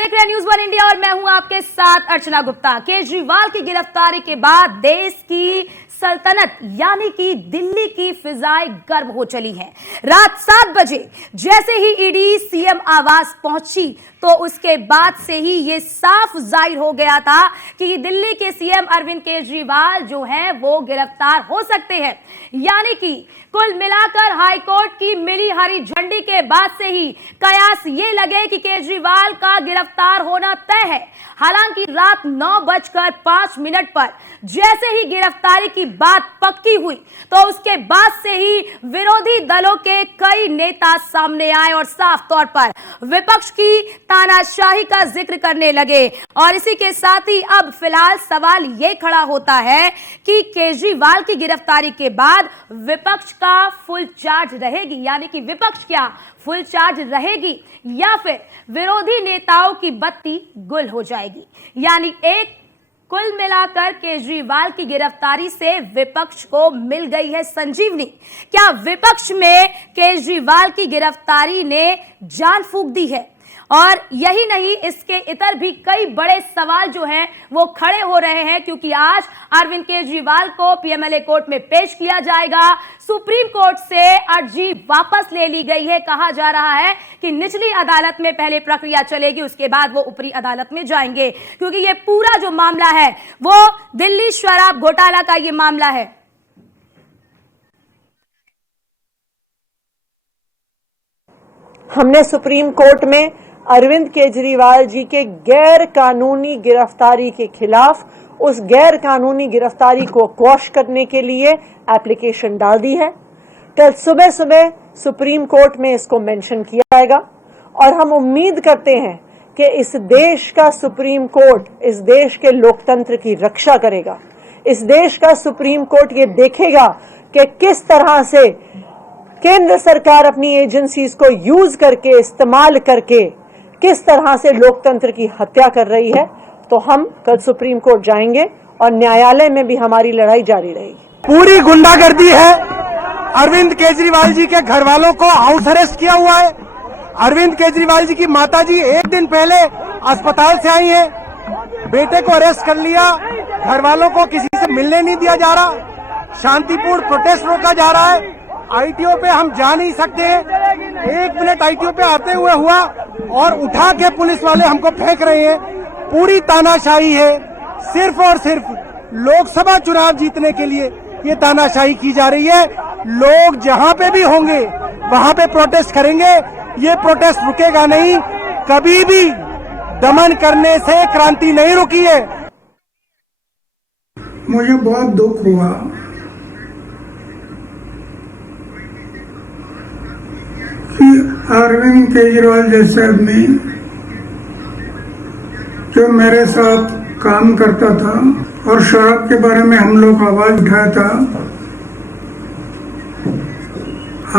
देख रहे हैं न्यूज़ वन इंडिया और मैं हूं आपके साथ अर्चना गुप्ता। केजरीवाल की गिरफ्तारी के बाद देश की सल्तनत यानी कि दिल्ली की फिजाएं गर्म हो चली हैं। रात 7 बजे जैसे ही ईडी सीएम आवास पहुंची तो उसके बाद से ही यह साफ जाहिर हो गया था कि दिल्ली के सीएम अरविंद केजरीवाल जो हैं वो गिरफ्तार हो सकते हैं। यानी कि कुल मिलाकर हाईकोर्ट की मिली हरी झंडी के बाद से ही कयास ये लगे कि केजरीवाल का गिरफ्तार होना तय है। हालांकि रात 9:05 पर जैसे ही गिरफ्तारी की बात पक्की हुई तो उसके बाद से ही विरोधी दलों के कई नेता सामने आए और साफ तौर पर विपक्ष की तानाशाही का जिक्र करने लगे। और इसी के साथ ही अब फिलहाल सवाल यह खड़ा होता है कि केजरीवाल की गिरफ्तारी के बाद विपक्ष का फुल चार्ज रहेगी, यानी कि विपक्ष क्या फुल चार्ज रहेगी या फिर विरोधी नेताओं की बत्ती गुल हो जाएगी। यानी एक कुल मिलाकर केजरीवाल की गिरफ्तारी से विपक्ष को मिल गई है संजीवनी। क्या विपक्ष में केजरीवाल की गिरफ्तारी ने जान फूंक दी है? और यही नहीं, इसके इतर भी कई बड़े सवाल जो हैं वो खड़े हो रहे हैं, क्योंकि आज अरविंद केजरीवाल को पीएमएलए कोर्ट में पेश किया जाएगा। सुप्रीम कोर्ट से अर्जी वापस ले ली गई है। कहा जा रहा है कि निचली अदालत में पहले प्रक्रिया चलेगी, उसके बाद वो ऊपरी अदालत में जाएंगे, क्योंकि ये पूरा जो मामला है वो दिल्ली शराब घोटाला का ये मामला है। हमने सुप्रीम कोर्ट में अरविंद केजरीवाल जी के गैर कानूनी गिरफ्तारी के खिलाफ उस गैर कानूनी गिरफ्तारी को क्वॉश करने के लिए एप्लीकेशन डाल दी है। कल सुबह सुबह सुप्रीम कोर्ट में इसको मेंशन किया जाएगा और हम उम्मीद करते हैं कि इस देश का सुप्रीम कोर्ट इस देश के लोकतंत्र की रक्षा करेगा। इस देश का सुप्रीम कोर्ट ये देखेगा कि किस तरह से केंद्र सरकार अपनी एजेंसीज को यूज करके, इस्तेमाल करके किस तरह से लोकतंत्र की हत्या कर रही है। तो हम कल सुप्रीम कोर्ट जाएंगे और न्यायालय में भी हमारी लड़ाई जारी रहेगी। पूरी गुंडागर्दी है। अरविंद केजरीवाल जी के घर वालों को हाउस अरेस्ट किया हुआ है। अरविंद केजरीवाल जी की माताजी एक दिन पहले अस्पताल से आई हैं, बेटे को अरेस्ट कर लिया, घर वालों को किसी से मिलने नहीं दिया जा रहा, शांतिपूर्ण प्रोटेस्ट रोका जा रहा है। आईटीओ पे हम जा नहीं सकते हैं। 1 मिनट आईटीओ पे आते हुए हुआ और उठा के पुलिस वाले हमको फेंक रहे हैं। पूरी तानाशाही है। सिर्फ और सिर्फ लोकसभा चुनाव जीतने के लिए ये तानाशाही की जा रही है। लोग जहां पे भी होंगे वहां पे प्रोटेस्ट करेंगे। ये प्रोटेस्ट रुकेगा नहीं। कभी भी दमन करने से क्रांति नहीं रुकी है। मुझे बहुत दुख हुआ कि अरविंद केजरीवाल जैसे आदमी जो मेरे साथ काम करता था और शराब के बारे में हम लोग आवाज उठाया था,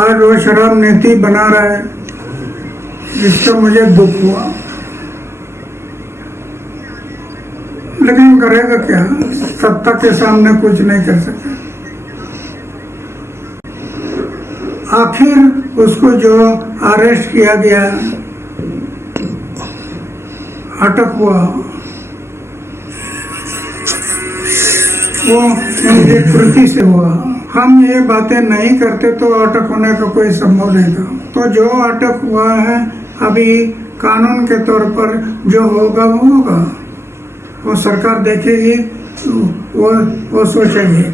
आज वो शराब नीति बना रहा है, जिससे मुझे दुख हुआ। लेकिन करेगा क्या, सत्ता के सामने कुछ नहीं कर सकता। आखिर उसको जो अरेस्ट किया गया, अटक हुआ, वो उनकी कृति से हुआ। हम ये बातें नहीं करते तो अटक होने का कोई संभव नहीं था। तो जो अटक हुआ है अभी कानून के तौर पर जो होगा वो होगा, वो सरकार देखेगी, वो सोचेगी।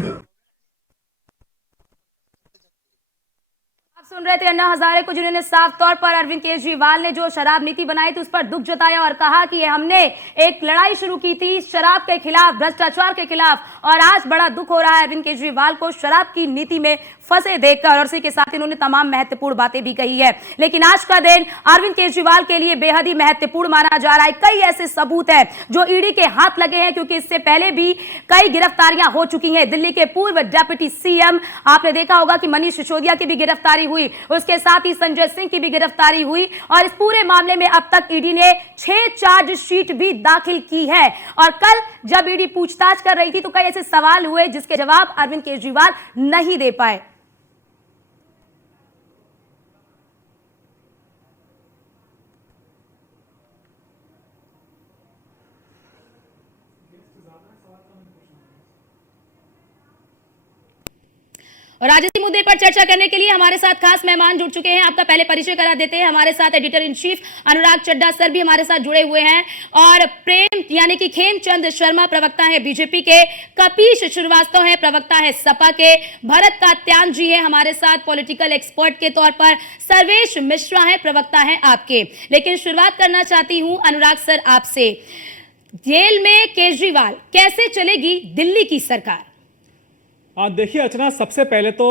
सुन रहे थे अन्ना हजारे को, जिन्होंने साफ तौर पर अरविंद केजरीवाल ने जो शराब नीति बनाई थी उस पर दुख जताया और कहा कि हमने एक लड़ाई शुरू की थी शराब के खिलाफ, भ्रष्टाचार के खिलाफ, और आज बड़ा दुख हो रहा है अरविंद केजरीवाल को शराब की नीति में फंसे देखकर। और इसी के साथ इन्होंने तमाम महत्वपूर्ण बातें भी कही है। लेकिन आज का दिन अरविंद केजरीवाल के लिए बेहद ही महत्वपूर्ण माना जा रहा है। कई ऐसे सबूत हैं जो ईडी के हाथ लगे हैं, क्योंकि इससे पहले भी कई गिरफ्तारियां हो चुकी हैं। दिल्ली के पूर्व डिप्टी सीएम, आपने देखा होगा कि मनीष सिसोदिया की भी गिरफ्तारी हुई, उसके साथ ही संजय सिंह की भी गिरफ्तारी हुई। और इस पूरे मामले में अब तक ईडी ने 6 चार्जशीट भी दाखिल की है। और कल जब ईडी पूछताछ कर रही थी तो कई ऐसे सवाल हुए जिसके जवाब अरविंद केजरीवाल नहीं दे पाए। और आज इसी मुद्दे पर चर्चा करने के लिए हमारे साथ खास मेहमान जुड़ चुके हैं। आपका पहले परिचय करा देते हैं। हमारे साथ editor in chief Anurag Chadha sir भी हमारे साथ जुड़े हुए हैं और प्रेम यानी कि खेमचंद शर्मा प्रवक्ता है बीजेपी के, कपीश श्रीवास्तव है प्रवक्ता है सपा के, भरत कात्यायन जी है हमारे साथ पॉलिटिकल एक्सपर्ट के तौर पर, सर्वेश मिश्रा है प्रवक्ता है आपके। लेकिन शुरुआत करना चाहती हूं अनुराग सर आपसे, जेल में केजरीवाल, कैसे चलेगी दिल्ली की सरकार? देखिए अर्चना, सबसे पहले तो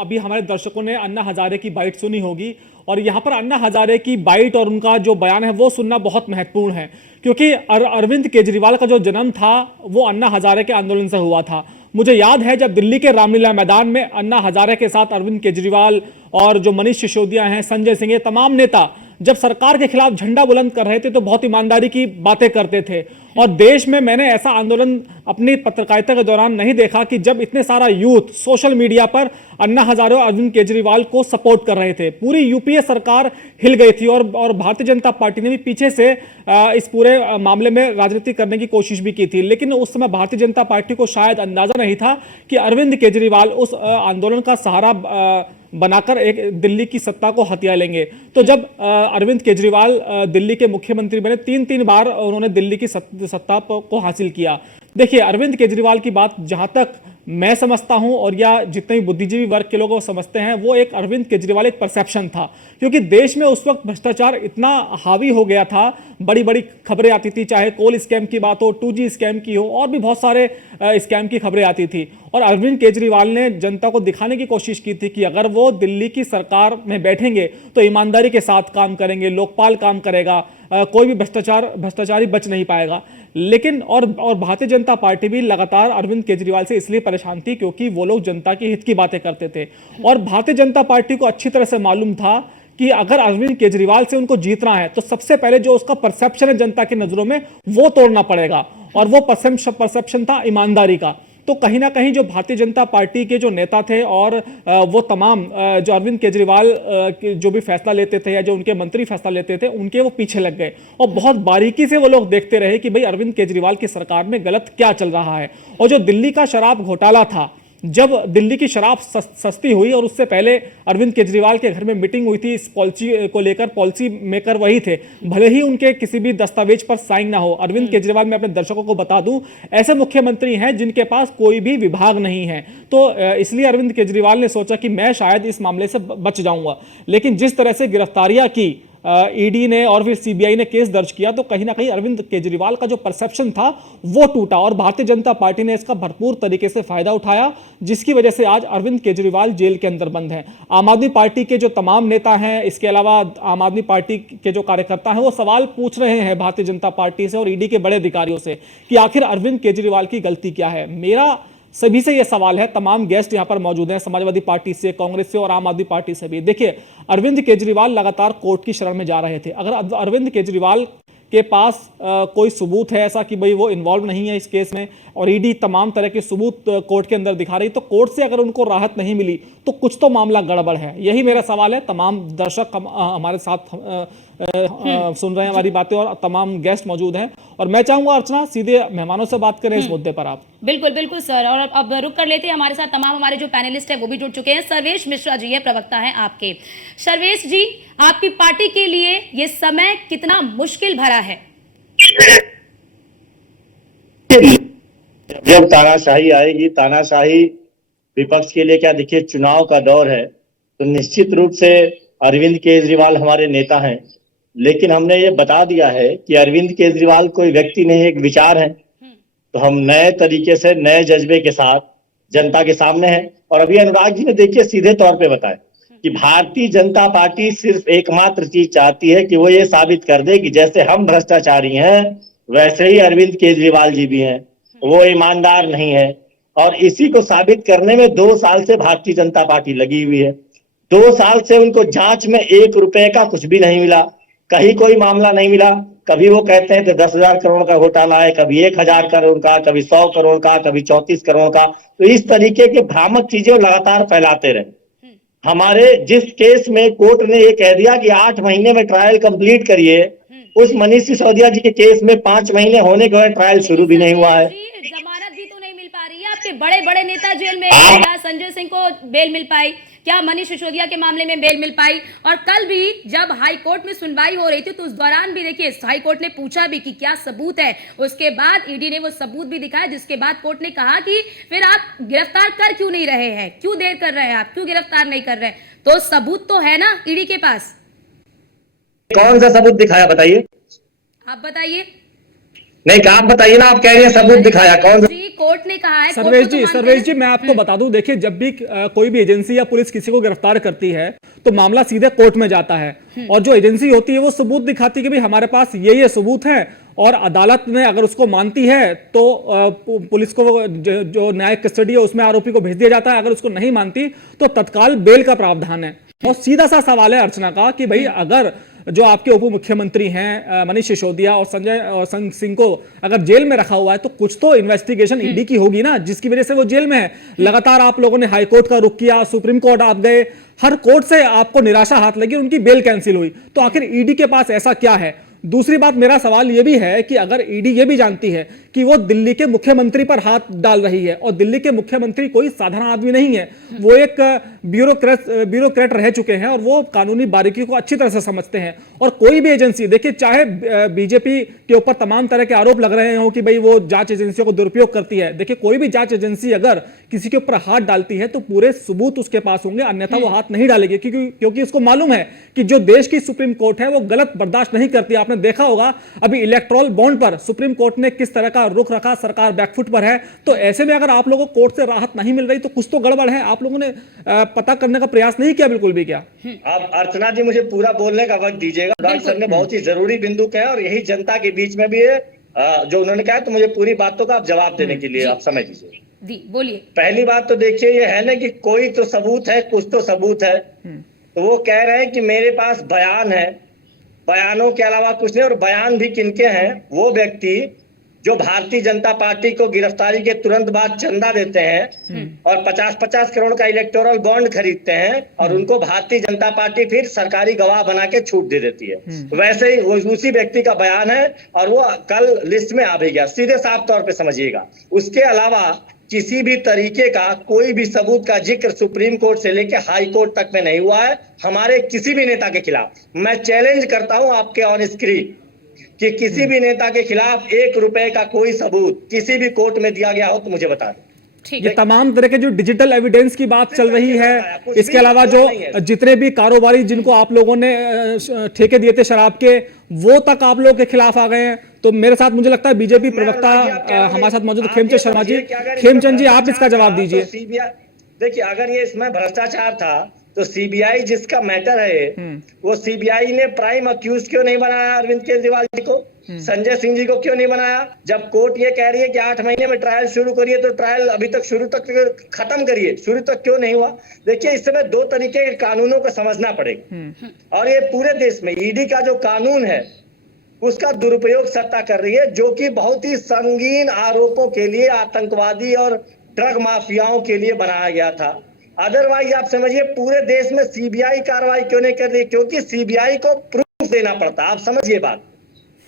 अभी हमारे दर्शकों ने अन्ना हजारे की बाइट सुनी होगी और यहाँ पर अन्ना हजारे की बाइट और उनका जो बयान है वो सुनना बहुत महत्वपूर्ण है, क्योंकि अरविंद केजरीवाल का जो जन्म था वो अन्ना हजारे के आंदोलन से हुआ था। मुझे याद है जब दिल्ली के रामलीला मैदान में अन्ना हजारे के साथ अरविंद केजरीवाल और जो मनीष सिसोदिया हैं, संजय सिंह, ये तमाम नेता जब सरकार के खिलाफ झंडा बुलंद कर रहे थे तो बहुत ईमानदारी की बातें करते थे। और देश में मैंने ऐसा आंदोलन अपनी पत्रकारिता के दौरान नहीं देखा कि जब इतने सारा यूथ सोशल मीडिया पर अन्ना हजारे और अरविंद केजरीवाल को सपोर्ट कर रहे थे। पूरी यूपीए सरकार हिल गई थी और भारतीय जनता पार्टी ने भी पीछे से इस पूरे मामले में राजनीति करने की कोशिश भी की थी। लेकिन उस समय भारतीय जनता पार्टी को शायद अंदाजा नहीं था कि अरविंद केजरीवाल उस आंदोलन का सहारा बनाकर एक दिल्ली की सत्ता को हथिया लेंगे। तो जब अरविंद केजरीवाल दिल्ली के मुख्यमंत्री बने, तीन बार उन्होंने दिल्ली की सत्ता को हासिल किया। देखिए, अरविंद केजरीवाल की बात जहां तक मैं समझता हूं और या जितने भी बुद्धिजीवी वर्ग के लोग समझते हैं, वो एक अरविंद केजरीवाल एक परसेप्शन था, क्योंकि देश में उस वक्त भ्रष्टाचार इतना हावी हो गया था। बड़ी बड़ी खबरें आती थी, चाहे कोल स्कैम की बात हो, 2G स्कैम की हो, और भी बहुत सारे स्कैम की खबरें आती थी। और अरविंद केजरीवाल ने जनता को दिखाने की कोशिश की थी कि अगर वो दिल्ली की सरकार में बैठेंगे तो ईमानदारी के साथ काम करेंगे, लोकपाल काम करेगा, कोई भी भ्रष्टाचारी बच नहीं पाएगा। लेकिन और भारतीय जनता पार्टी भी लगातार अरविंद केजरीवाल से इसलिए परेशान थी क्योंकि वो लोग जनता के हित की बातें करते थे। और भारतीय जनता पार्टी को अच्छी तरह से मालूम था कि अगर अरविंद केजरीवाल से उनको जीतना है तो सबसे पहले जो उसका परसेप्शन है जनता की नजरों में वो तोड़ना पड़ेगा, और वो परसेप्शन था ईमानदारी का। तो कहीं ना कहीं जो भारतीय जनता पार्टी के जो नेता थे और वो तमाम जो अरविंद केजरीवाल जो भी फैसला लेते थे या जो उनके मंत्री फैसला लेते थे, उनके वो पीछे लग गए और बहुत बारीकी से वो लोग देखते रहे कि भाई अरविंद केजरीवाल की सरकार में गलत क्या चल रहा है। और जो दिल्ली का शराब घोटाला था, जब दिल्ली की शराब सस्ती हुई और उससे पहले अरविंद केजरीवाल के घर में मीटिंग हुई थी, इस पॉलिसी को लेकर पॉलिसी मेकर वही थे, भले ही उनके किसी भी दस्तावेज पर साइन ना हो। अरविंद केजरीवाल, मैं अपने दर्शकों को बता दूं, ऐसे मुख्यमंत्री हैं जिनके पास कोई भी विभाग नहीं है। तो इसलिए अरविंद केजरीवाल ने सोचा कि मैं शायद इस मामले से बच जाऊंगा। लेकिन जिस तरह से गिरफ्तारियां की ईडी ने और फिर सीबीआई ने केस दर्ज किया, तो कहीं ना कहीं अरविंद केजरीवाल का जो परसेप्शन था वो टूटा और भारतीय जनता पार्टी ने इसका भरपूर तरीके से फायदा उठाया, जिसकी वजह से आज अरविंद केजरीवाल जेल के अंदर बंद हैं। आम आदमी पार्टी के जो तमाम नेता हैं, इसके अलावा आम आदमी पार्टी के जो कार्यकर्ता हैं, वो सवाल पूछ रहे हैं भारतीय जनता पार्टी से और ईडी के बड़े अधिकारियों से कि आखिर अरविंद केजरीवाल की गलती क्या है। मेरा सभी से यह सवाल है, तमाम गेस्ट यहां पर मौजूद हैं, समाजवादी पार्टी से, कांग्रेस से और आम आदमी पार्टी से भी। देखिए, अरविंद केजरीवाल लगातार कोर्ट की शरण में जा रहे थे। अगर अरविंद केजरीवाल के पास कोई सबूत है ऐसा कि भाई वो इन्वॉल्व नहीं है इस केस में और ईडी तमाम तरह के सबूत कोर्ट के अंदर दिखा रही, तो कोर्ट से अगर उनको राहत नहीं मिली तो कुछ तो मामला गड़बड़ है। यही मेरा सवाल है। तमाम दर्शक हमारे साथ सुन रहे हैं हमारी बातें और तमाम गेस्ट मौजूद हैं और मैं चाहूंगा अर्चना सीधे मेहमानों से बात करें इस मुद्दे पर आप। बिल्कुल बिल्कुल सर, और अब रुक कर लेते हैं। हमारे साथ तमाम हमारे जो पैनलिस्ट हैं वो भी जुड़ चुके हैं। सर्वेश मिश्रा जी है, प्रवक्ता हैं आपके। सर्वेश जी, आपकी पार्टी के लिए ये समय कितना मुश्किल भरा है? जब तानाशाही आएगी, तानाशाही विपक्ष के लिए क्या, देखिए चुनाव का दौर है तो निश्चित रूप से अरविंद केजरीवाल हमारे नेता हैं, लेकिन हमने ये बता दिया है कि अरविंद केजरीवाल कोई व्यक्ति नहीं, एक विचार है। तो हम नए तरीके से, नए जज्बे के साथ जनता के सामने हैं। और अभी अनुराग जी ने देखिए सीधे तौर पे बताया कि भारतीय जनता पार्टी सिर्फ एकमात्र चीज चाहती है कि वो ये साबित कर दे कि जैसे हम भ्रष्टाचारी हैं वैसे ही अरविंद केजरीवाल जी भी हैं, वो ईमानदार नहीं है। और इसी को साबित करने में 2 साल से भारतीय जनता पार्टी लगी हुई है। 2 साल से उनको जांच में 1 रुपए का कुछ भी नहीं मिला, कहीं कोई मामला नहीं मिला। कभी वो कहते हैं कि 10,000 करोड़ का घोटाला है, कभी 1,000 करोड़ का, कभी 100 करोड़ का, कभी 34 करोड़ का। तो इस तरीके के भ्रामक चीजें लगातार फैलाते रहे। हमारे जिस केस में कोर्ट ने ये कह दिया कि 8 महीने में ट्रायल कंप्लीट करिए, उस मनीष सिसोदिया जी के केस में 5 महीने होने के बाद ट्रायल शुरू भी नहीं हुआ है। जमानत भी तो नहीं मिल पा रही है आपके के बड़े बड़े नेता जेल में, क्या संजय सिंह को बेल मिल पाई, क्या मनीष सिसोदिया के मामले में बेल मिल पाई? और कल भी जब हाई कोर्ट में सुनवाई हो रही थी तो उस दौरान भी देखिए हाई कोर्ट ने पूछा भी कि क्या सबूत है, उसके बाद ईडी ने वो सबूत भी दिखाया, जिसके बाद कोर्ट ने कहा कि फिर आप गिरफ्तार कर क्यों नहीं रहे हैं, क्यों देर कर रहे हैं, आप क्यों गिरफ्तार नहीं कर रहे हैं? तो सबूत तो है ना ईडी के पास। कौन सा सबूत दिखाया बताइए? आप बताइए। नहीं, आप बताइए ना, आप कह रही हैं सबूत दिखाया, कौन सा? जी कोर्ट ने कहा है। सर्वेश जी मैं आपको बता दूं, देखिए जब भी कोई भी एजेंसी या पुलिस किसी को गिरफ्तार करती है तो मामला सीधे कोर्ट में जाता है और जो एजेंसी होती है वो सबूत दिखाती है कि भाई हमारे पास ये सबूत है, और अदालत में अगर उसको मानती है तो पुलिस को जो न्यायिक कस्टडी है उसमें आरोपी को भेज दिया जाता है, अगर उसको नहीं मानती तो तत्काल बेल का प्रावधान है। और सीधा सा सवाल है अर्चना का कि भाई अगर जो आपके उप मुख्यमंत्री हैं मनीष सिसोदिया और संजय सिंह को अगर जेल में रखा हुआ है तो कुछ तो इन्वेस्टिगेशन ईडी की होगी ना, जिसकी वजह से वो जेल में है। लगातार आप लोगों ने हाई कोर्ट का रुख किया, सुप्रीम कोर्ट आप गए, हर कोर्ट से आपको निराशा हाथ लगी, उनकी बेल कैंसिल हुई, तो आखिर ईडी के पास ऐसा क्या है? दूसरी बात, मेरा सवाल यह भी है कि अगर ईडी ये भी जानती है कि वो दिल्ली के मुख्यमंत्री पर हाथ डाल रही है, और दिल्ली के मुख्यमंत्री कोई साधारण आदमी नहीं है, वो एक ब्यूरोक्रेट रह चुके हैं और वो कानूनी बारीकी को अच्छी तरह से समझते हैं, और कोई भी एजेंसी देखिए, चाहे बीजेपी के ऊपर तमाम तरह के आरोप लग रहे हो कि भाई वो जांच एजेंसियों को दुरुपयोग करती है, देखिए कोई भी जांच एजेंसी अगर किसी के ऊपर हाथ डालती है तो पूरे सबूत उसके पास होंगे, अन्यथा वो हाथ नहीं डालेगी, क्योंकि उसको मालूम है कि जो देश की सुप्रीम कोर्ट है वो गलत बर्दाश्त नहीं करती। आपने देखा होगा अभी इलेक्टोरल बॉन्ड पर सुप्रीम कोर्ट ने किस तरह का रुख रखा, सरकार बैकफुट पर है, तो ऐसे में अगर आप लोगों को कोर्ट से राहत नहीं मिल रही तो कुछ तो गड़बड़ है। आप लोगों ने पता करने का प्रयास नहीं किया? बिल्कुल भी। क्या आप अर्चना जी मुझे पूरा बोलने का वक्त दीजिएगा, डॉक्टर साहब ने बहुत ही जरूरी बिंदु कहे और यही जनता के बीच में भी है जो उन्होंने कहा, तो मुझे पूरी बातों का आप जवाब देने के लिए आप समय दीजिए। बोलिए। पहली बात तो देखिए ये है ना कि कोई तो सबूत है, कुछ तो सबूत है, तो वो कह रहे हैं कि मेरे पास बयान है, बयानों के अलावा कुछ नहीं। और बयान भी किनके हैं? वो व्यक्ति जो भारतीय जनता पार्टी को गिरफ्तारी के तुरंत बाद चंदा देते हैं और 50-50 करोड़ का इलेक्टोरल बॉन्ड खरीदते हैं और उनको भारतीय जनता पार्टी फिर सरकारी गवाह बना के छूट दे देती है। वैसे ही वो उसी व्यक्ति का बयान है और वो कल लिस्ट में आ भी गया, सीधे साफ तौर पे समझिएगा। उसके अलावा किसी भी तरीके का कोई भी सबूत का जिक्र सुप्रीम कोर्ट से लेके हाई कोर्ट तक में नहीं हुआ है हमारे किसी भी नेता के खिलाफ। मैं चैलेंज करता हूं आपके ऑन स्क्रीन कि किसी भी नेता के खिलाफ 1 रुपए का कोई सबूत किसी भी कोर्ट में दिया गया हो तो मुझे बता दें। ये तमाम तरह के जो डिजिटल एविडेंस की बात चल रही है, इसके अलावा जो जितने भी कारोबारी जिनको आप लोगों ने ठेके दिए थे शराब के, वो तक आप लोगों के खिलाफ आ गए हैं। तो मेरे साथ मुझे लगता है बीजेपी प्रवक्ता हमारे साथ मौजूद खेमचंद शर्मा जी, खेमचंद जी आप इसका जवाब दीजिए। देखिए अगर ये इसमें भ्रष्टाचार था तो सीबीआई जिसका मैटर है वो सीबीआई ने प्राइम अक्यूज क्यों नहीं बनाया अरविंद केजरीवाल जी को, संजय सिंह जी को क्यों नहीं बनाया? जब कोर्ट ये कह रही है कि 8 महीने में ट्रायल शुरू करिए तो ट्रायल अभी तक शुरू तक खत्म करिए, शुरू तक क्यों नहीं हुआ? देखिए इस समय 2 तरीके के कानूनों को समझना पड़ेगा और ये पूरे देश में ईडी का जो कानून है उसका दुरुपयोग सत्ता कर रही है, जो कि बहुत ही संगीन आरोपों के लिए आतंकवादी और ड्रग माफियाओं के लिए बनाया गया था। अदरवाइज आप समझिए पूरे देश में सीबीआई कार्रवाई क्यों नहीं कर रही? क्योंकि सीबीआई को प्रूफ देना पड़ता। आप समझिए बात,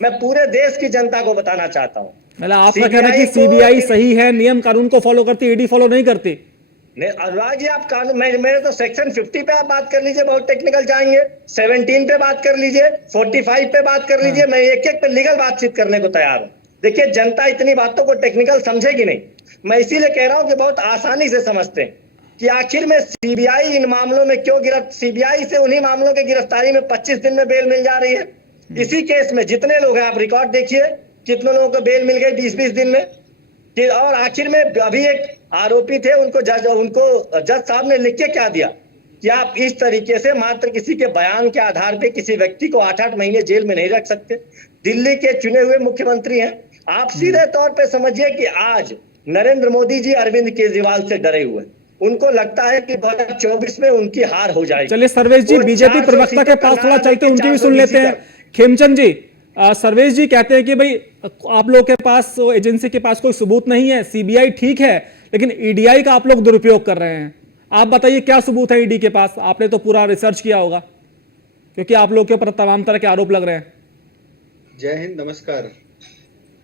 मैं पूरे देश की जनता को बताना चाहता हूँ। मतलब आपका कहना है कि सीबीआई सही है, नियम कानून को फॉलो करती, ईडी फॉलो नहीं करती? अनुराग जी आप कानून मेरे तो सेक्शन 50 पे आप बात कर लीजिए, बहुत टेक्निकल जाएंगे, 17 पे बात कर लीजिए, 45 पे बात कर लीजिए, मैं एक पे लीगल बातचीत करने को तैयार हूँ। देखिए जनता इतनी बातों को टेक्निकल समझेगी नहीं, मैं इसीलिए कह रहा हूँ कि बहुत आसानी से समझते हैं कि आखिर में सीबीआई इन मामलों में क्यों सीबीआई से उन्हीं मामलों की गिरफ्तारी में 25 दिन में बेल मिल जा रही है। इसी केस में जितने लोग हैं आप रिकॉर्ड देखिए, कितने लोगों को बेल मिल गई 20-20 दिन में। और आखिर में अभी एक आरोपी थे, उनको जज साहब ने लिख के क्या दिया कि आप इस तरीके से मात्र किसी के बयान के आधार पे किसी व्यक्ति को 8-8 महीने जेल में नहीं रख सकते। दिल्ली के चुने हुए मुख्यमंत्री हैं। आप सीधे तौर पे समझिए कि आज नरेंद्र मोदी जी अरविंद केजरीवाल से डरे हुए, उनको लगता है कि 2024 में उनकी हार हो जाएगी। चलिए सर्वेश जी, बीजेपी प्रवक्ता के पास थोड़ा चलते हैं, उनकी भी सुन लेते हैं। खेमचंद जी, सर्वेश जी कहते हैं कि भाई आप लोग के पास एजेंसी के पास कोई सबूत नहीं है, सीबीआई ठीक है लेकिन ईडीआई का आप लोग दुरुपयोग कर रहे हैं। आप बताइए क्या सबूत है ईडी के पास? आपने तो पूरा रिसर्च किया होगा क्योंकि आप लोग के ऊपर तमाम तरह के आरोप लग रहे हैं। जय हिंद, नमस्कार।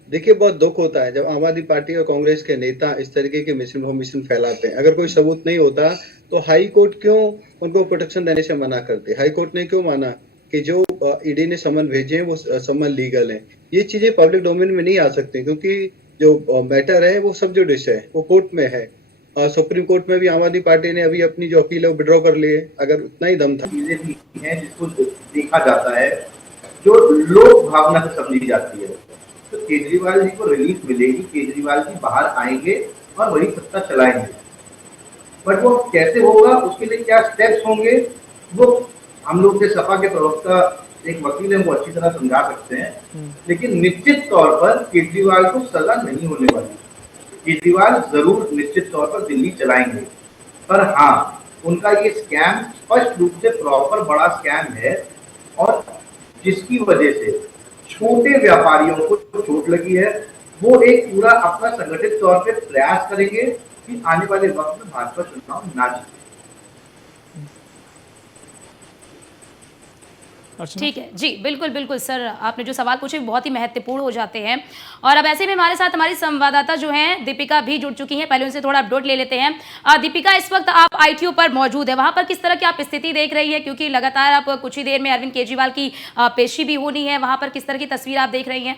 देखिए, बहुत दुख होता है जब आम आदमी पार्टी और कांग्रेस के नेता इस तरीके के मिस इन्फॉर्मेशन फैलाते हैं। अगर कोई सबूत नहीं होता तो हाई कोर्ट क्यों उनको प्रोटेक्शन देने से मना करते? हाई कोर्ट ने क्यों माना कि जो ईडी ने समन भेजे हैं वो समन लीगल है? ये चीजें पब्लिक डोमेन में नहीं आ सकती, क्योंकि जो मैटर है वो सब जुडिस है, वो कोर्ट में है। सुप्रीम कोर्ट में भी आम आदमी पार्टी ने अभी अपनी जो अपील है वो विड्रॉ कर ली है। अगर उतना ही दम था। चीजें भी हैं जिसको देखा जाता है, जो लोक भावना से समझी जाती है। तो केजरीवाल जी को रिलीफ मिलेगी, केजरीवाल जी बाहर आएंगे और वही सत्ता चलाएंगे। बट वो कैसे होगा, उसके लिए क्या स्टेप्स होंगे, वो हम लोग के सपा के प्रवक्ता एक वकील है, वो अच्छी तरह समझा सकते हैं। लेकिन निश्चित तौर पर केजरीवाल को सजा नहीं होने वाली। केजरीवाल जरूर निश्चित तौर पर दिल्ली चलाएंगे, पर हाँ, उनका ये स्कैम स्पष्ट रूप से प्रॉपर बड़ा स्कैम है, और जिसकी वजह से छोटे व्यापारियों को चोट लगी है। वो एक पूरा अपना संगठित तौर पे प्रयास करेंगे कि आने वाले वक्त में भाजपा चुनाव ना जीते। ठीक है जी, बिल्कुल बिल्कुल सर, आपने जो सवाल पूछे बहुत ही महत्वपूर्ण हो जाते हैं। और अब ऐसे में हमारे साथ हमारी संवाददाता जो हैं दीपिका भी जुड़ चुकी हैं। पहले उनसे थोड़ा अपडेट ले लेते हैं। दीपिका, इस वक्त आप आईटीओ पर मौजूद है, वहां पर किस तरह की आप स्थिति देख रही है? क्योंकि लगातार आप कुछ ही देर में अरविंद केजरीवाल की पेशी भी होनी है, वहां पर किस तरह की तस्वीर आप देख रही हैं?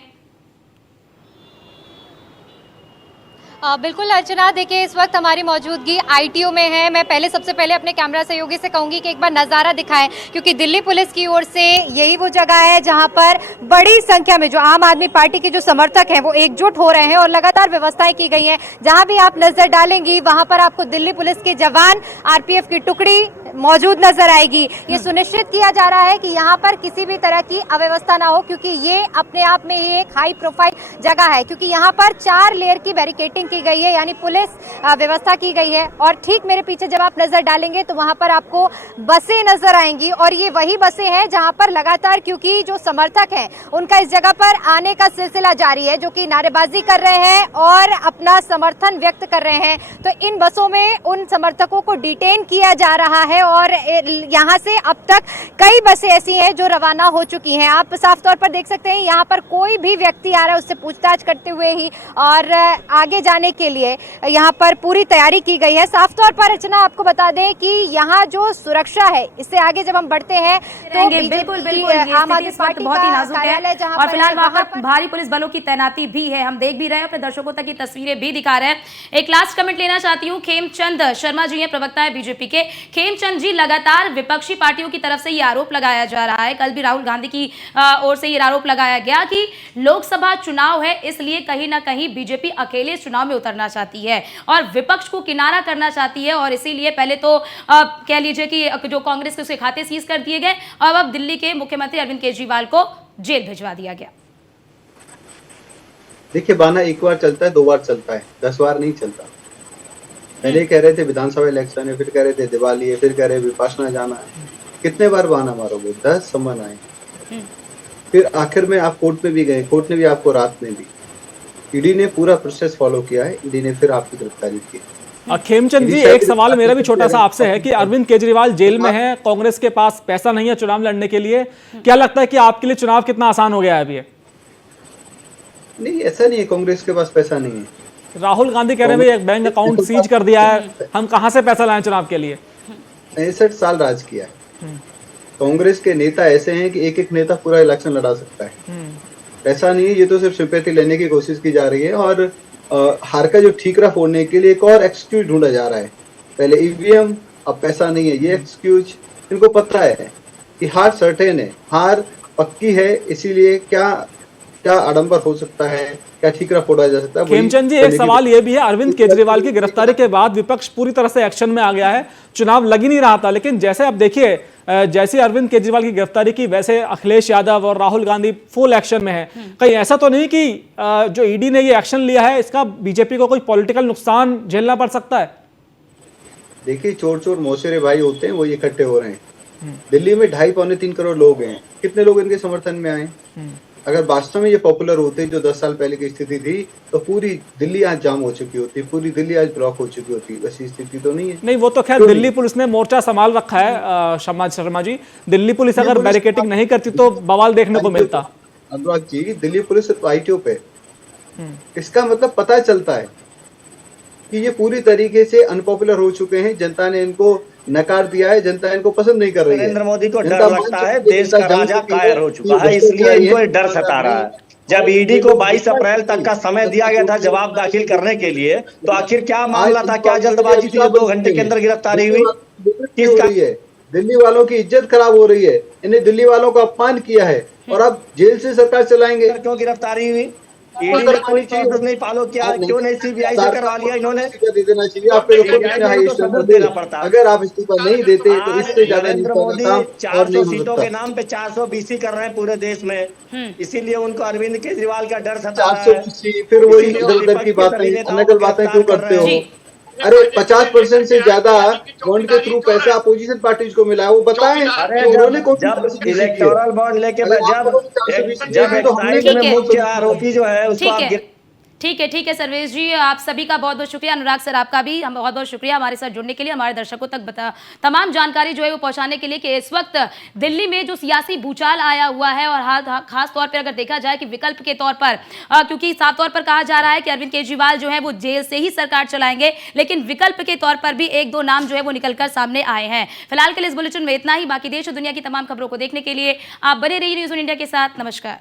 बिल्कुल अर्चना, देखिए इस वक्त हमारी मौजूदगी आईटीओ में है। मैं सबसे पहले अपने कैमरा सहयोगी से कहूंगी कि एक बार नज़ारा दिखाएं, क्योंकि दिल्ली पुलिस की ओर से यही वो जगह है जहां पर बड़ी संख्या में जो आम आदमी पार्टी के जो समर्थक हैं वो एकजुट हो रहे हैं और लगातार व्यवस्थाएं की गई हैं। जहां भी आप नजर डालेंगी वहां पर आपको दिल्ली पुलिस के जवान, आरपीएफ की टुकड़ी मौजूद नजर आएगी। ये सुनिश्चित किया जा रहा है कि यहाँ पर किसी भी तरह की अव्यवस्था ना हो, क्योंकि ये अपने आप में ही एक हाई प्रोफाइल जगह है, क्योंकि यहाँ पर 4 लेयर की बैरिकेडिंग की गई है, यानी पुलिस व्यवस्था की गई है। और ठीक मेरे पीछे जब आप नजर डालेंगे तो वहां पर आपको बसें नजर आएंगी, और ये वही बसें हैं जहां पर लगातार, क्योंकि जो समर्थक हैं उनका इस जगह पर आने का सिलसिला जारी है, जो कि नारेबाजी कर रहे हैं और अपना समर्थन व्यक्त कर रहे हैं। तो इन बसों में उन समर्थकों को डिटेन किया जा रहा है, और यहाँ से अब तक कई बसें ऐसी हैं जो रवाना हो चुकी हैं। आप साफ तौर पर देख सकते हैं यहाँ पर कोई भी व्यक्ति आ रहा है उससे पूछताछ करते हुए ही, और आगे जाने के लिए यहाँ पर पूरी तैयारी की गई है। साफ तौर पर अर्चना आपको बता दें कि यहाँ जो सुरक्षा है, इससे आगे जब हम बढ़ते हैं तो बिल्कुल बिल्कुल आम आदमी पार्टी बहुत ही नाजुक है, और फिलहाल वहां पर भारी पुलिस बलों की तैनाती भी है। हम देख भी रहे हैं, अपने दर्शकों तक की तस्वीरें भी दिखा रहे हैं। एक लास्ट कमेंट लेना चाहती हूँ, खेमचंद शर्मा जी हैं, प्रवक्ता है बीजेपी के। खेमचंद जी, लगातार विपक्षी पार्टियों की तरफ से ये आरोप लगाया जा रहा है, कल भी राहुल गांधी की ओर से ये आरोप लगाया गया कि लोकसभा चुनाव है, इसलिए कहीं ना कहीं बीजेपी अकेले इस चुनाव में उतरना चाहती है और विपक्ष को किनारा करना चाहती है, और इसीलिए पहले तो कह लीजिए कि जो कांग्रेस के उसके खाते सीज कर दिए गए, और अब दिल्ली के मुख्यमंत्री अरविंद केजरीवाल को जेल भिजवा दिया गया। देखिए, बहाना एक बार चलता है, 2 बार चलता है, 10 बार नहीं चलता। पहले कह रहे थे विधानसभा इलेक्शन है, फिर कह रहे थे दिवाली है, फिर कह रहे विपासना जाना है। कितने बार बहाना मारोगे? 10 समन आए, फिर आखिर में आप कोर्ट में भी गए, कोर्ट ने भी आपको रात में भी, ईडी ने पूरा प्रोसेस फॉलो किया है, ईडी ने फिर आपकी गिरफ्तारी की। खेमचंद जी, एक सवाल मेरा भी छोटा सा आपसे है कि अरविंद केजरीवाल जेल में है, कांग्रेस के पास पैसा नहीं है चुनाव लड़ने के लिए, क्या लगता है कि आपके लिए चुनाव कितना आसान हो गया है अभी? नहीं, ऐसा नहीं है, कांग्रेस के पास पैसा नहीं है। राहुल गांधी कह रहे हैं एक बैंक अकाउंट सीज कर दिया है, हम कहां से पैसा लाएं चुनाव के लिए? 65 साल राज किया है। कांग्रेस के नेता ऐसे हैं कि एक एक नेता पूरा इलेक्शन लड़ा सकता है। ऐसा नहीं है, ये तो सिर्फ सिंपैथी लेने की कोशिश की जा रही है, और हार का जो ठीकरा फोड़ने के लिए एक और एक्सक्यूज ढूंढा जा रहा है। पहले ईवीएम, अब पैसा नहीं है, ये एक्सक्यूज। इनको पता है कि हार सर्टेन है, हार पक्की है, इसीलिए क्या क्या आडंबर हो सकता है, क्या ठीकरा फोड़ा जा सकता है। खेमचंद जी, एक सवाल ये भी है, अरविंद केजरीवाल की गिरफ्तारी के बाद विपक्ष पूरी तरह से एक्शन में आ गया है, चुनाव लग ही नहीं रहा था, लेकिन जैसे अब देखिए, जैसे अरविंद केजरीवाल की गिरफ्तारी की, वैसे अखिलेश यादव और राहुल गांधी फुल एक्शन में है। कहीं ऐसा तो नहीं कि जो ईडी ने ये एक्शन लिया है, इसका बीजेपी को कोई पॉलिटिकल नुकसान झेलना पड़ सकता है? देखिए, चोर चोर मौसेरे भाई होते हैं, वो इकट्ठे हो रहे हैं। दिल्ली में 2.5-3 करोड़ लोग हैं, कितने लोग इनके समर्थन में आए? अगर वास्तव में ये पॉपुलर होते जो 10 साल पहले की स्थिति थी, तो पूरी दिल्ली आज जाम हो चुकी होती, पूरी दिल्ली आज ब्लॉक हो चुकी होती। वैसी स्थिति तो नहीं है। नहीं, वो तो खैर दिल्ली पुलिस ने मोर्चा संभाल रखा है। शर्मा जी, दिल्ली पुलिस अगर बैरिकेडिंग नहीं करती तो बवाल देखने को मिलता। अनुराग जी, दिल्ली पुलिस सिर्फ आईटीओ पे, इसका मतलब पता चलता है कि ये पूरी तरीके से अनपॉपुलर हो चुके हैं। जनता ने इनको नकार दिया है, जनता इनको पसंद नहीं कर रही है। नरेंद्र मोदी को जनता डर मान लगता चुकी है, है, देश जनता का जान राजा चुकी है कायर हो कि चुका है, इसलिए भ्रष्टाचारी इनको है। डर सता रहा है। जब ईडी को 22 अप्रैल तक का समय दिया गया था जवाब दाखिल करने के लिए, तो आखिर क्या मामला था, क्या जल्दबाजी थी, 2 घंटे के अंदर गिरफ्तारी हुई? हो रही है, दिल्ली वालों की इज्जत खराब हो रही है, इन्हें दिल्ली वालों को अपमान किया है और अब जेल से सरकार चलाएंगे। क्यों गिरफ्तारी हुई? ईडी ने कोई प्रोसेस नहीं फॉलो किया, क्यों नहीं सीबीआई से करवा लिया इन्होंने? दे देना चाहिए आपके तो सबूत देना पड़ता। अगर आप इस्तीफा नहीं देते तो इससे ज्यादा नरेंद्र मोदी 400 सीटों के नाम पे 400 बीसी कर रहे हैं पूरे देश में, इसीलिए उनको अरविंद केजरीवाल का डर सता रहा है। 400 फिर वही इधर उधर की बातें, नकल बातें क्यों करते हो? अरे 50% से ज्यादा बॉन्ड के थ्रू पैसा अपोजिशन पार्टीज को मिला है, वो बताएं। अरे उन्होंने जब इलेक्टोरल बॉन्ड लेके जब एक्साइज में मुख्य आरोपी जो है उसको आप ठीक है सर्वेश जी, आप सभी का बहुत बहुत शुक्रिया। अनुराग सर आपका भी हम बहुत बहुत शुक्रिया हमारे साथ जुड़ने के लिए, हमारे दर्शकों तक तमाम जानकारी जो है वो पहुंचाने के लिए कि इस वक्त दिल्ली में जो सियासी भूचाल आया हुआ है और खास तौर पर अगर देखा जाए कि विकल्प के तौर पर क्योंकि साफ तौर पर कहा जा रहा है कि अरविंद केजरीवाल जो है वो जेल से ही सरकार चलाएंगे, लेकिन विकल्प के तौर पर भी 1-2 नाम जो है वो निकलकर सामने आए हैं। फिलहाल के लिए इस बुलेटिन में इतना ही। बाकी देश और दुनिया की तमाम खबरों को देखने के लिए आप बने रहिए न्यूज़ ऑन इंडिया के साथ। नमस्कार।